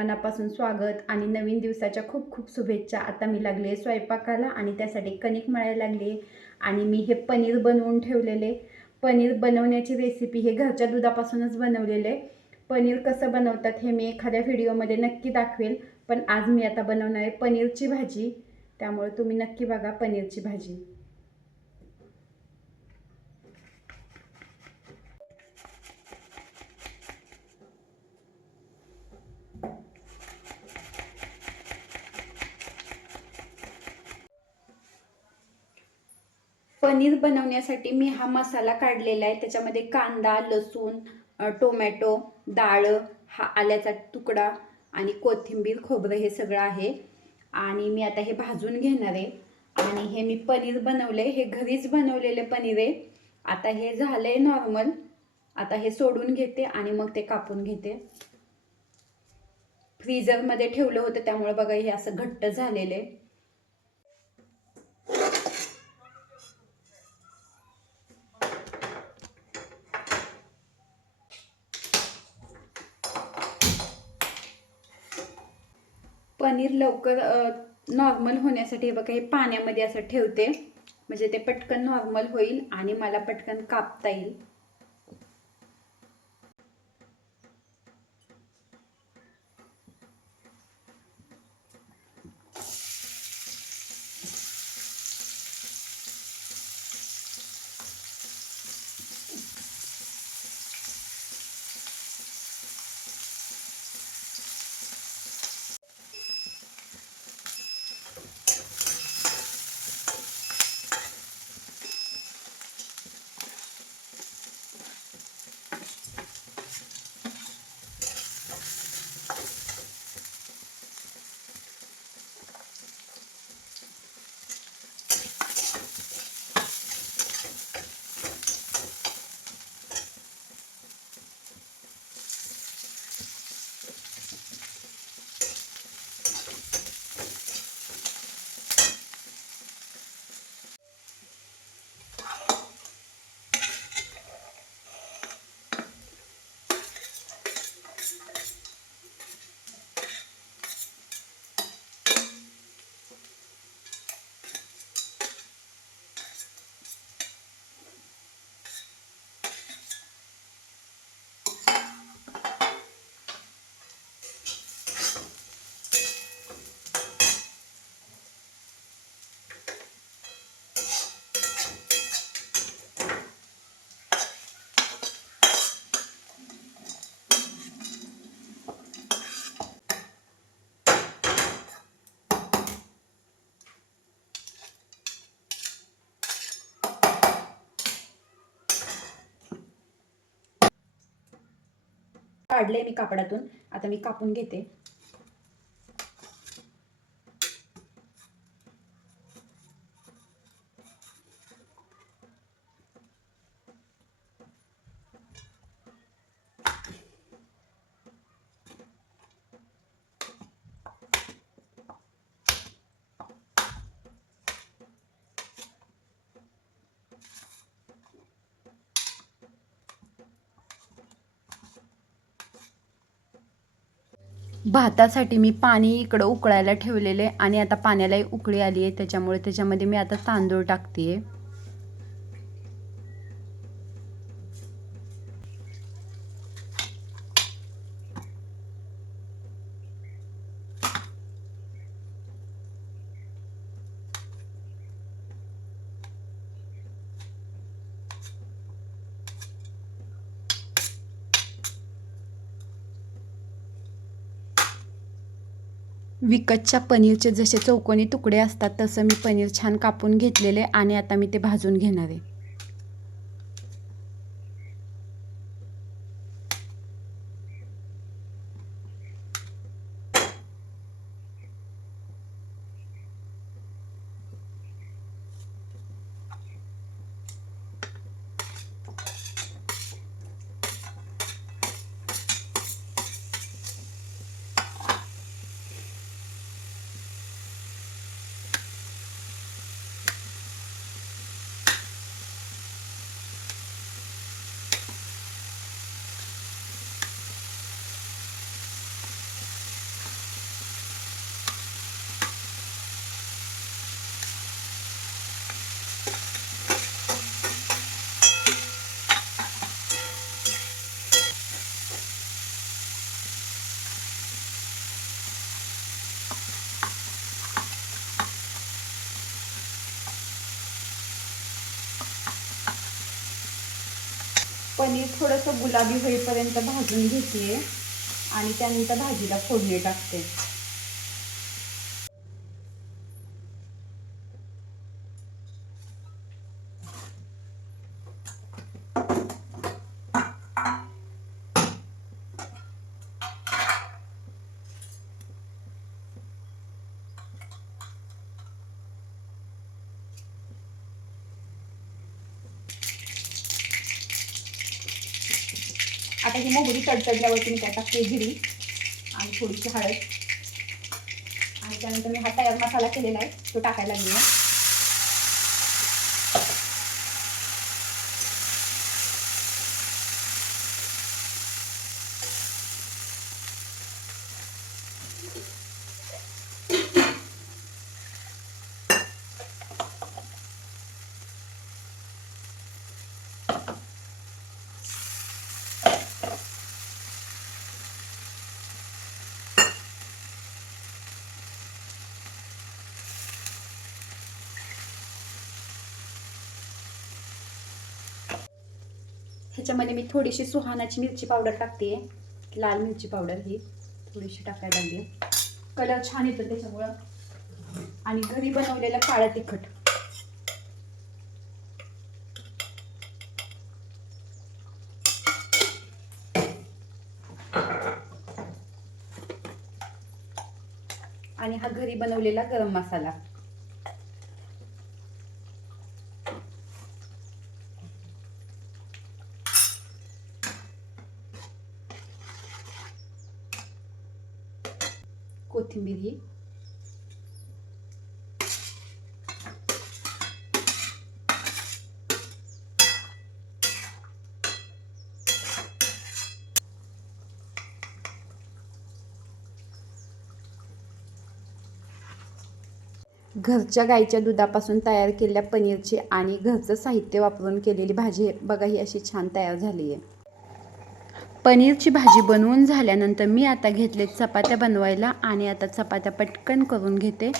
मनापासून स्वागत आणि नवीन दिवसाच्या खूप खूप शुभेच्छा. आता मी लागले स्वयंपाकाला आणि त्यासाठी कणिक मळायला लागली आणि मी हे पनीर बनवून ठेवलेले. पनीर बनवण्याची रेसिपी हे घरच्या दुधापासूनच बनवलेले. पनीर कसं बनवतात हे मी एखाद्या व्हिडिओमध्ये नक्की दाखवेल पण आज मी आता बनवणार आहे पनीरची भाजी. त्यामुळे तुम्ही नक्की बघा पनीरची भाजी. पनीर बनवण्यासाठी मी हा मसाला काढलेला आहे. त्याच्यामध्ये कांदा लसूण टोमॅटो डाळ हा आल्याचा तुकडा आणि कोथिंबीर खोबरं हे सगळं आहे. आणि मी आता हे भाजून घेणार आहे. आणि हे मी पनीर बनवले हे घरीच बनवलेले पनीर आहे. आता हे झालं आहे नॉर्मल. आता हे सोडून घेते आणि मग ते कापून घेते. फ्रीजरमध्ये ठेवलं होतं त्यामुळे बघा हे असं घट्ट झालेलं आहे. पनीर लवकर नॉर्मल होण्यासाठी हे बघा हे पाण्यामध्ये असं ठेवते. म्हणजे ते पटकन नॉर्मल होईल आणि मला पटकन कापता येईल. काढले मी कापडातून. आता मी कापून घेते. भातासाठी मी पाणी इकडं उकळायला ठेवलेले आणि आता पाण्यालाही उकळी आली आहे त्याच्यामुळे त्याच्यामध्ये मी आता तांदूळ टाकते आहे विकतच्या पनीरचे जसे चौकोनी तुकडे असतात तसं मी पनीर छान कापून घेतलेले आणि आता मी ते भाजून घेणार आहे. पनीर थोडंसं गुलाबी होईपर्यंत भाजून घेते. आणि त्यानंतर भाजीला फोडणी टाकते. आता ही मोहरी तडतडल्यावरती मी त्यात टाकते जिरी आणि थोडीशी हळद. आणि त्यानंतर मी हा तयार मसाला केलेला आहे तो टाकायला गेला ह्याच्यामध्ये मी थोडीशी सुहानाची मिरची पावडर टाकते लाल मिरची पावडर ही थोडीशी टाकायला लागली. कलर छान येतो त्याच्यामुळं. आणि घरी बनवलेलं काळं तिखट. आणि हा घरी बनवलेला गरम मसाला. कोथिंबीर ही. घरच्या गाईच्या दुधापासून तयार केलेल्या पनीरची आणि घरचं साहित्य वापरून केलेली भाजी बघा ही अशी छान तयार झाली आहे पनीरची भाजी बनवून झाल्यानंतर मी आता घेतले चपात्या बनवायला आणि आता चपात्या पटकन करून घेते.